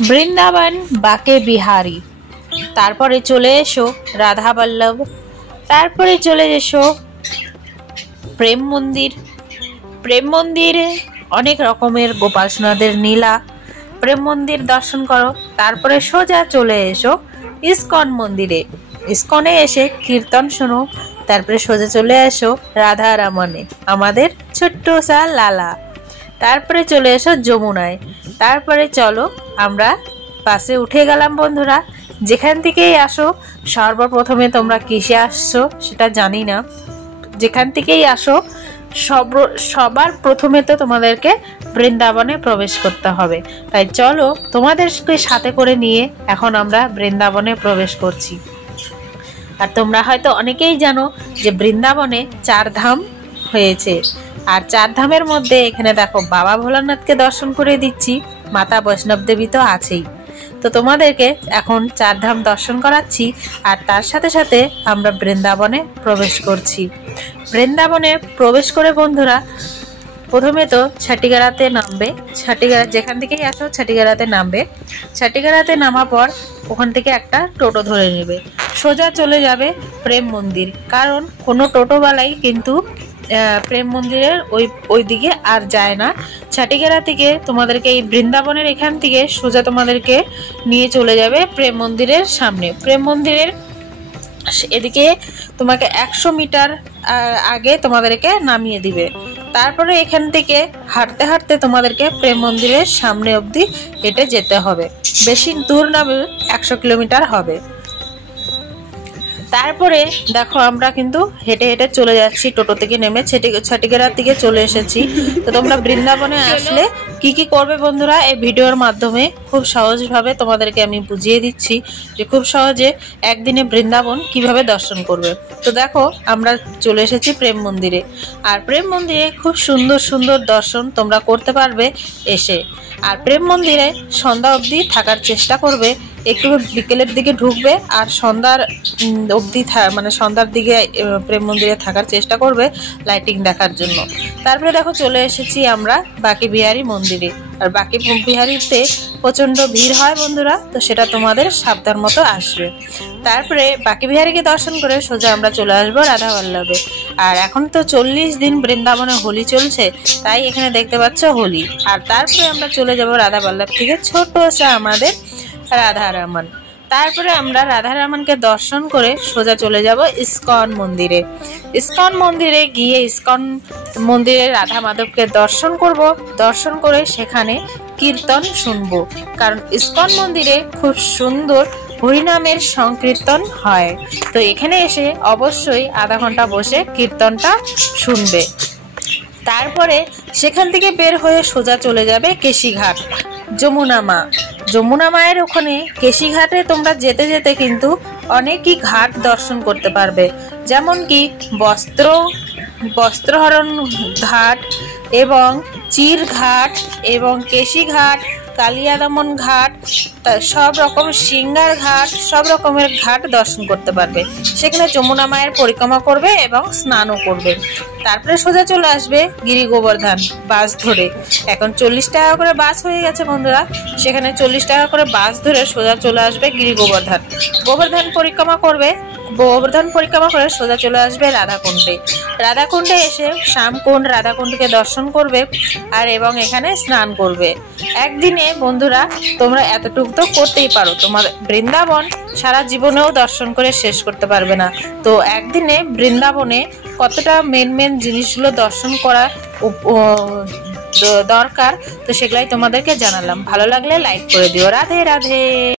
বৃন্দাবন বাকে বিহারী, তারপরে চলে এসো রাধা বল্লভ, তারপরে চলে এসো প্রেম মন্দির। প্রেম মন্দিরে অনেক রকমের গোপাল সোনাদের নীলা। প্রেম মন্দির দর্শন করো, তারপরে সোজা চলে এসো ইস্কন মন্দিরে। ইস্কনে এসে কীর্তন শোনো, তারপরে সোজা চলে এসো রাধা রমনে, আমাদের ছোট্ট সা লালা। তারপরে চলে এসো যমুনায়। তারপরে চলো আমরা বাসে উঠে গেলাম বন্ধুরা। যেখান থেকেই আসো, সর্বপ্রথমে তোমরা কিসে আসছো সেটা জানি না, যেখান থেকেই আসো সবার প্রথমে তো তোমাদেরকে বৃন্দাবনে প্রবেশ করতে হবে। তাই চলো তোমাদেরকে সাথে করে নিয়ে এখন আমরা বৃন্দাবনে প্রবেশ করছি। আর তোমরা হয়তো অনেকেই জানো যে বৃন্দাবনে 4 ধাম হয়েছে। আর 4 ধামের মধ্যে এখানে দেখো বাবা ভোলানাথকে দর্শন করে দিচ্ছি, মাতা বৈষ্ণব দেবী তো আছেই। তো তোমাদেরকে এখন 4 ধাম দর্শন করাচ্ছি, আর তার সাথে সাথে আমরা বৃন্দাবনে প্রবেশ করছি। বৃন্দাবনে প্রবেশ করে বন্ধুরা প্রথমে তো ছাটিগাড়াতে নামবে। ছাটিগাড়া যেখান থেকেই আসো ছাটিগাড়াতে নামবে। ছাটিগাড়াতে নামা পর ওখান থেকে একটা টোটো ধরে নেবে, সোজা চলে যাবে প্রেম মন্দির। কারণ কোনো টোটোওয়ালাই কিন্তু প্রেম মন্দিরের ওই দিকে আর যায় না। ছাটিগাড়া থেকে তোমাদেরকে এই বৃন্দাবনের এখান থেকে সোজা তোমাদেরকে নিয়ে চলে যাবে প্রেম মন্দিরের সামনে। প্রেম মন্দিরের এদিকে তোমাকে 100 মিটার আগে তোমাদেরকে নামিয়ে দিবে। তারপরে এখান থেকে হাঁটতে হাঁটতে তোমাদেরকে প্রেম মন্দিরের সামনে অবধি হেঁটে যেতে হবে। বেশি দূর না, 100 কিলোমিটার হবে। তারপরে দেখো আমরা কিন্তু হেঁটে হেঁটে চলে যাচ্ছি, টোটো থেকে নেমে ছাটিগাড়ার দিকে চলে এসেছি। তো তোমরা বৃন্দাবনে আসলে কি কি করবে বন্ধুরা, এই ভিডিওর মাধ্যমে খুব সহজভাবে তোমাদেরকে আমি বুঝিয়ে দিচ্ছি যে খুব সহজে একদিনে বৃন্দাবন কিভাবে দর্শন করবে। তো দেখো আমরা চলে এসেছি প্রেম মন্দিরে। আর প্রেম মন্দিরে খুব সুন্দর সুন্দর দর্শন তোমরা করতে পারবে এসে। আর প্রেম মন্দিরে সন্ধ্যা অবধি থাকার চেষ্টা করবে, একটু বিকেলের দিকে ঢুকবে আর সন্ধ্যার অবধি মানে সন্ধ্যার দিকে প্রেম মন্দিরে থাকার চেষ্টা করবে লাইটিং দেখার জন্য। তারপরে দেখো চলে এসেছি আমরা বাকি বিহারী মন্দিরে। আর বাকি বিহারীতে প্রচণ্ড ভিড় হয় বন্ধুরা, তো সেটা তোমাদের সাবধান মতো আসবে। তারপরে বাকি বিহারীকে দর্শন করে সোজা আমরা চলে আসবো রাধা বল্লভে। আর এখন তো 40 দিন বৃন্দাবনে হোলি চলছে, তাই এখানে দেখতে পাচ্ছ হোলি। আর তারপরে আমরা চলে যাব রাধা বল্লভ থেকে ছোট আমাদের রাধা রমন। তারপরে আমরা রাধা রমনকে দর্শন করে সোজা চলে যাব ইস্কন মন্দিরে। ইস্কন মন্দিরে গিয়ে ইস্কন মন্দিরে রাধা মাধবকে দর্শন করব। দর্শন করে সেখানে কীর্তন শুনবো, কারণ ইস্কন মন্দিরে খুব সুন্দর হরিনামের সংকীর্তন হয়। তো এখানে এসে অবশ্যই আধা ঘন্টা বসে কীর্তনটা শুনবে। তারপরে সেখান থেকে বের হয়ে সোজা চলে যাবে কেশিঘাট, যমুনা মায়ের ওখানে কেশিঘাটে তোমরা যেতে যেতে কিন্তু অনেকই ঘাট দর্শন করতে পারবে, যেমন কি বস্ত্রহরণ ঘাট এবং চির ঘাট এবং কেশিঘাট, কালিয়াদমন ঘাট, সব রকম সিঙ্গার ঘাট, সব রকমের ঘাট দর্শন করতে পারবে। সেখানে যমুনা মায়ের পরিক্রমা করবে এবং স্নানও করবে। তারপরে সোজা চলে আসবে গিরি গোবর্ধন বাস ধরে। এখন 40 টাকা করে বাস হয়ে গেছে বন্ধুরা, সেখানে 40 টাকা করে বাস ধরে সোজা চলে আসবে গিরি গোবর্ধন পরিক্রমা করবে। গোবর্ধন পরিক্রমা করে সোজা চলে আসবে রাধাকুণ্ডে। রাধাকুণ্ডে এসে শ্যামকুণ্ড রাধাকুণ্ডকে দর্শন করবে আর এবং এখানে স্নান করবে। একদিনে বন্ধুরা তোমরা এতটুকু তো করতেই পারো, তোমার বৃন্দাবন সারা জীবনেও দর্শন করে শেষ করতে পারবে না। তো একদিনে বৃন্দাবনে কতটা মেন জিনিসগুলো দর্শন করা দরকার, তো সেগুলাই তোমাদেরকে জানালাম। ভালো লাগলে লাইক করে দিও। রাধে রাধে।